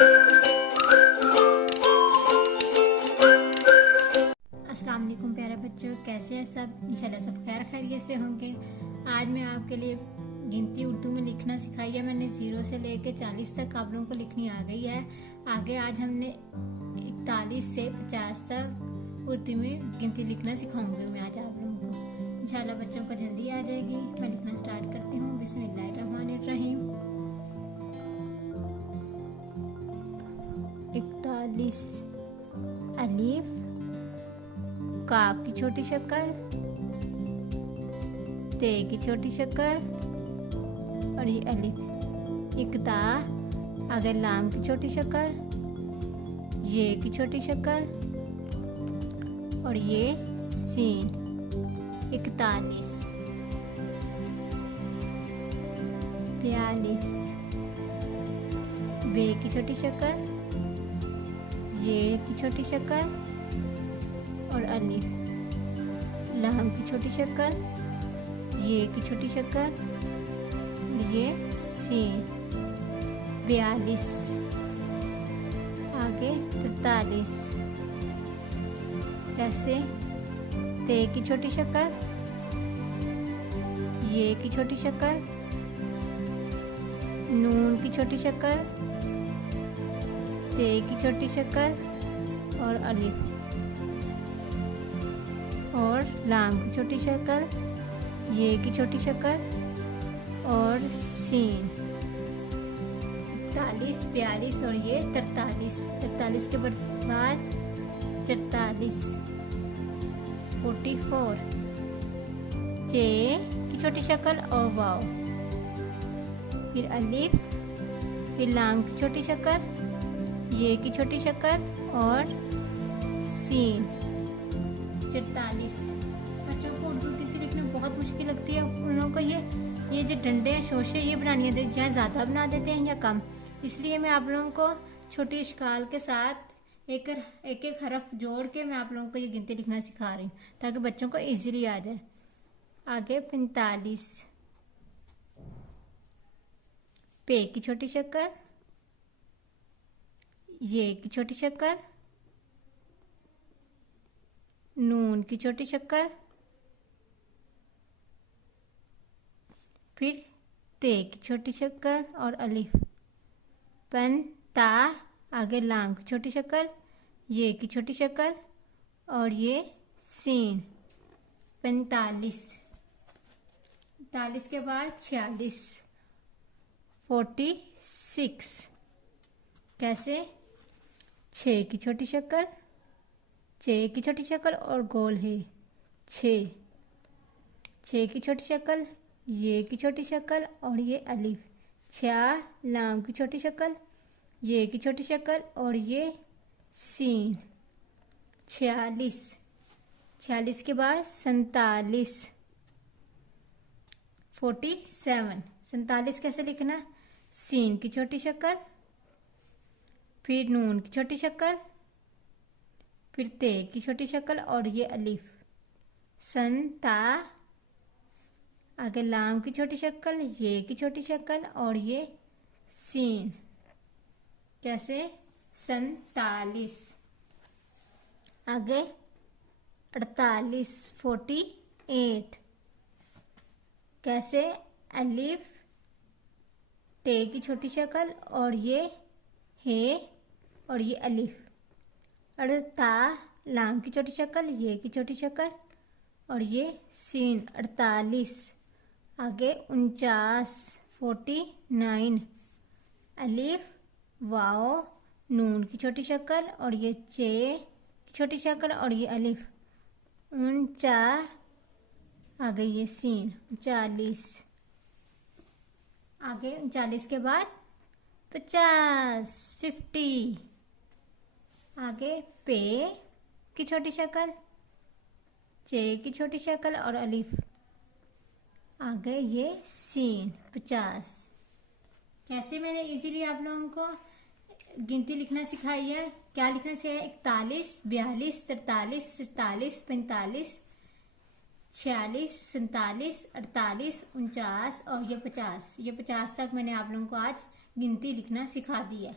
अस्सलाम वालेकुम प्यारे बच्चों, कैसे हैं सब? इंशाल्लाह सब खैर खैरियत से होंगे। आज मैं आपके लिए गिनती उर्दू में लिखना सिखाई है। मैंने 0 से लेकर 40 तक आप लोगों को लिखनी आ गई है। आगे आज हमने 41 से 50 तक उर्दू में गिनती लिखना सिखाऊंगी मैं आज आप लोगों को। इंशाल्लाह बच्चों को जल्दी आ जाएगी। मैं लिखना स्टार्ट करती हूँ। बिस्मिल्लाहिर्रहमानिर्रहीम। 41 अलीफ, काफ की छोटी शक्ल, ते की छोटी शक्ल और ये अलिफ। इकता, आगे लाम की छोटी शक्ल, ये की छोटी शक्ल और ये सीन। 41 42 बे की छोटी शक्ल, ये की छोटी शक्ल और अलिफ। लाम की छोटी शक्ल, ये की छोटी शक्ल, ये सीन। 42 आगे 43 कैसे? ते की छोटी शक्ल, ये की छोटी शक्ल, नून की छोटी शक्ल, ते की छोटी शक्ल और अलिफ और लाम की छोटी शक्ल, ये की छोटी शक्ल और सीन। 41 42 और ये 43। 43 के बाद 44 44 जे की छोटी शक्ल और वाव, फिर अलिफ, फिर लाम की छोटी शक्ल, ये की छोटी शक्ल और सीन। 44 बच्चों को उर्दू गिनती लिखने में बहुत मुश्किल लगती है। उन लोगों को ये जो डंडे हैं, शोशे, ये बनानी है, या ज़्यादा बना देते हैं या कम। इसलिए मैं आप लोगों को छोटी इश्काल के साथ एक एक हरफ जोड़ के मैं आप लोगों को ये गिनती लिखना सिखा रही हूँ ताकि बच्चों को इजीली आ जाए। आगे 45 पे की छोटी शक्ल, ये की छोटी शक्ल, नून की छोटी शक्ल, फिर ते की छोटी शक्ल और अलिफ। ता, आगे लाम की छोटी शक्ल, ये की छोटी शक्ल और ये सीन। 45 45 के बाद 46 46 कैसे? 6 की छोटी शक्ल, चे की छोटी शक्ल और गोल है 6 की छोटी शक्ल, ये की छोटी शक्ल और ये अलिफ। 6 लाम की छोटी शक्ल, ये की छोटी शक्ल और ये सीन। 46 के बाद 47 47 47 कैसे लिखना? सीन की छोटी शक्ल, फिर नून की छोटी शक्ल, फिर ते की छोटी शक्ल और ये अलिफ। संता, आगे लाम की छोटी शक्ल, ये की छोटी शक्ल और ये सीन। कैसे? 47 आगे 48 48 कैसे? अलिफ, ते की छोटी शक्ल और ये है और ये अलिफ। अड़ता, लाम की छोटी शक्ल, ये की छोटी शक्ल और ये सीन। 48 आगे 49 49 अलिफ, वाओ, नून की छोटी शक्ल और ये चे की छोटी शक्ल और ये अलिफ। 49 आगे ये सीन। 39 आगे 39 के बाद 50 50 आगे पे की छोटी शक्ल, चे की छोटी शक्ल और अलिफ। आगे ये सीन। 50 कैसे मैंने इजीली आप लोगों को गिनती लिखना सिखाई है। क्या लिखना सिखाया? 41 42 43 47 45 46 47 48 49 और ये 50 तक मैंने आप लोगों को आज गिनती लिखना सिखा दी है।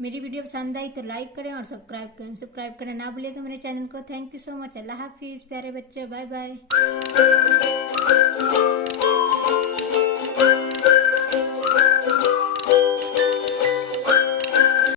मेरी वीडियो पसंद आई तो लाइक करें और सब्सक्राइब करना ना भूलिएगा मेरे चैनल को। Thank you so much. अल्लाह हाफिज़ प्यारे बच्चों, बाय बाय।